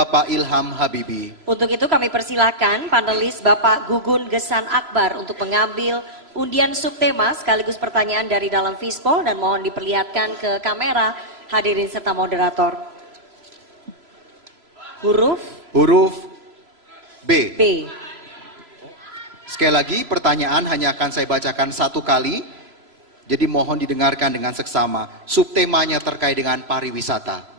Bapak Ilham Habibie. Untuk itu kami persilakan panelis Bapak Gugun Gesan Akbar untuk mengambil undian subtema sekaligus pertanyaan dari dalam fishbowl dan mohon diperlihatkan ke kamera hadirin serta moderator. Huruf B. B. Sekali lagi pertanyaan hanya akan saya bacakan satu kali, jadi mohon didengarkan dengan seksama. Subtemanya terkait dengan pariwisata.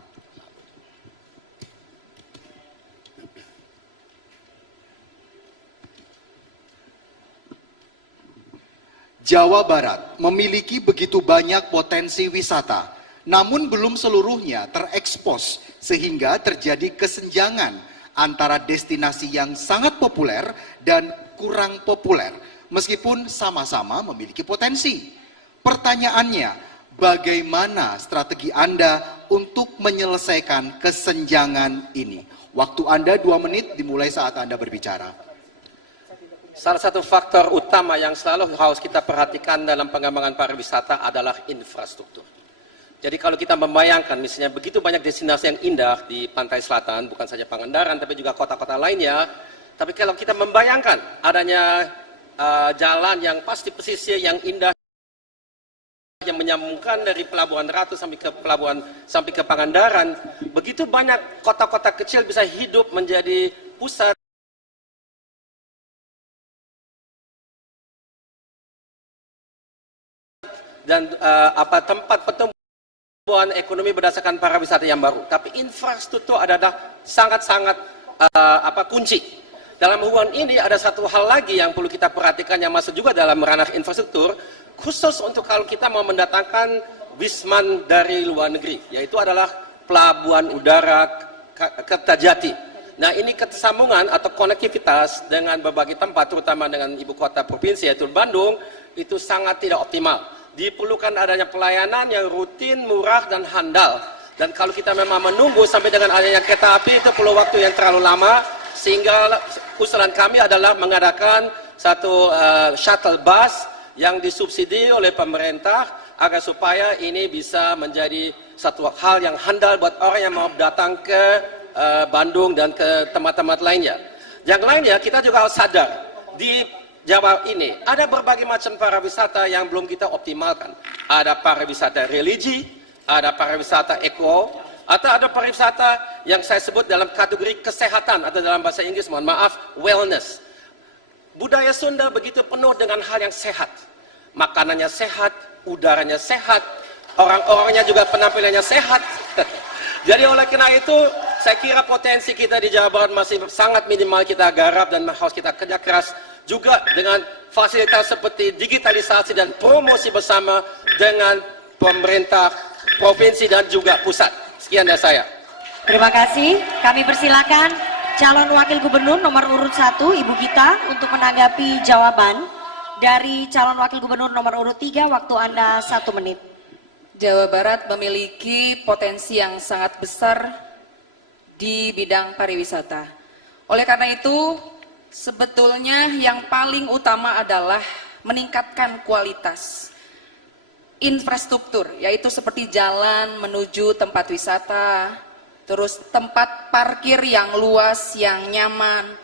Jawa Barat memiliki begitu banyak potensi wisata, namun belum seluruhnya terekspos sehingga terjadi kesenjangan antara destinasi yang sangat populer dan kurang populer, meskipun sama-sama memiliki potensi. Pertanyaannya, bagaimana strategi Anda untuk menyelesaikan kesenjangan ini? Waktu Anda 2 menit dimulai saat Anda berbicara. Salah satu faktor utama yang selalu harus kita perhatikan dalam pengembangan pariwisata adalah infrastruktur. Jadi kalau kita membayangkan misalnya begitu banyak destinasi yang indah di pantai selatan, bukan saja Pangandaran tapi juga kota-kota lainnya, tapi kalau kita membayangkan adanya jalan yang pasti pesisir yang indah yang menyambungkan dari Pelabuhan Ratu sampai ke Pangandaran, begitu banyak kota-kota kecil bisa hidup menjadi pusat dan tempat pertumbuhan ekonomi berdasarkan pariwisata yang baru. Tapi infrastruktur adalah sangat-sangat kunci. Dalam hubungan ini ada satu hal lagi yang perlu kita perhatikan yang masuk juga dalam ranah infrastruktur, khusus untuk kalau kita mau mendatangkan wisman dari luar negeri, yaitu adalah Pelabuhan Udara Kertajati. Nah, ini kesambungan atau konektivitas dengan berbagai tempat, terutama dengan ibu kota provinsi yaitu Bandung, itu sangat tidak optimal. Diperlukan adanya pelayanan yang rutin, murah, dan handal. Dan kalau kita memang menunggu sampai dengan adanya kereta api, itu perlu waktu yang terlalu lama, sehingga usulan kami adalah mengadakan satu shuttle bus yang disubsidi oleh pemerintah, agar supaya ini bisa menjadi satu hal yang handal buat orang yang mau datang ke Bandung dan ke tempat-tempat lainnya. Yang lainnya, kita juga harus sadar, di Jawa ini ada berbagai macam pariwisata yang belum kita optimalkan. Ada pariwisata religi, ada pariwisata eko, atau ada pariwisata yang saya sebut dalam kategori kesehatan atau dalam bahasa Inggris, mohon maaf, wellness. Budaya Sunda begitu penuh dengan hal yang sehat. Makanannya sehat, udaranya sehat, orang-orangnya juga penampilannya sehat. Jadi oleh karena itu, saya kira potensi kita di Jawa Barat masih sangat minimal kita garap dan harus kita kerja keras juga dengan fasilitas seperti digitalisasi dan promosi bersama dengan pemerintah provinsi dan juga pusat. Sekian dari saya. Terima kasih. Kami persilakan calon wakil gubernur nomor urut 1 Ibu Gita untuk menanggapi jawaban dari calon wakil gubernur nomor urut 3. Waktu Anda 1 menit. Jawa Barat memiliki potensi yang sangat besar di bidang pariwisata. Oleh karena itu, sebetulnya yang paling utama adalah meningkatkan kualitas infrastruktur, yaitu seperti jalan menuju tempat wisata, terus tempat parkir yang luas, yang nyaman,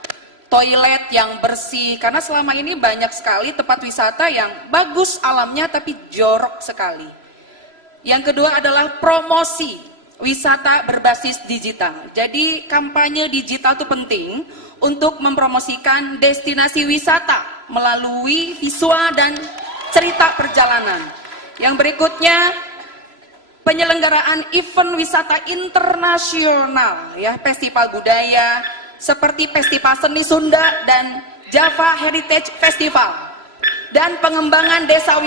toilet yang bersih, karena selama ini banyak sekali tempat wisata yang bagus alamnya tapi jorok sekali. Yang kedua adalah promosi wisata berbasis digital. Jadi kampanye digital itu penting untuk mempromosikan destinasi wisata melalui visual dan cerita perjalanan. Yang berikutnya, penyelenggaraan event wisata internasional, ya, festival budaya seperti Festival Seni Sunda dan Java Heritage Festival, dan pengembangan desa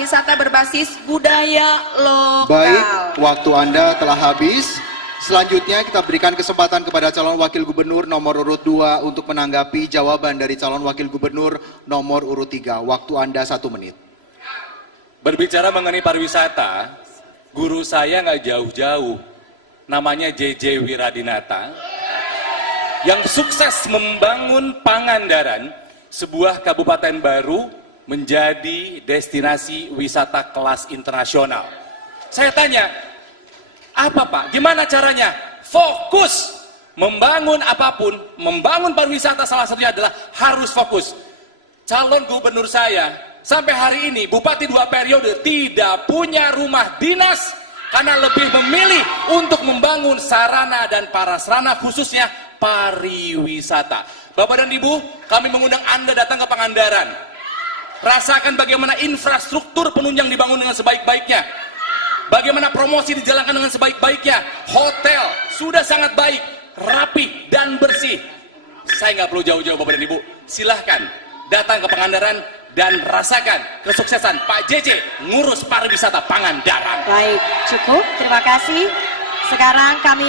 wisata berbasis budaya lokal. Baik, waktu Anda telah habis. Selanjutnya kita berikan kesempatan kepada calon wakil gubernur nomor urut 2 untuk menanggapi jawaban dari calon wakil gubernur nomor urut 3. Waktu Anda 1 menit. Berbicara mengenai pariwisata, guru saya nggak jauh-jauh, namanya JJ Wiradinata, yang sukses membangun Pangandaran, sebuah kabupaten baru, menjadi destinasi wisata kelas internasional. Saya tanya, apa Pak? Gimana caranya? fokus. Membangun apapun, membangun pariwisata salah satunya adalah harus fokus. Calon gubernur saya, sampai hari ini bupati 2 periode tidak punya rumah dinas karena lebih memilih untuk membangun sarana dan prasarana khususnya pariwisata. Bapak dan Ibu, kami mengundang Anda datang ke Pangandaran. Rasakan bagaimana infrastruktur penunjang dibangun dengan sebaik-baiknya. Bagaimana promosi dijalankan dengan sebaik-baiknya. Hotel sudah sangat baik, rapi dan bersih. Saya nggak perlu jauh-jauh Bapak dan Ibu. Silahkan datang ke Pangandaran dan rasakan kesuksesan Pak JJ ngurus pariwisata Pangandaran. Baik, cukup. Terima kasih. Sekarang kami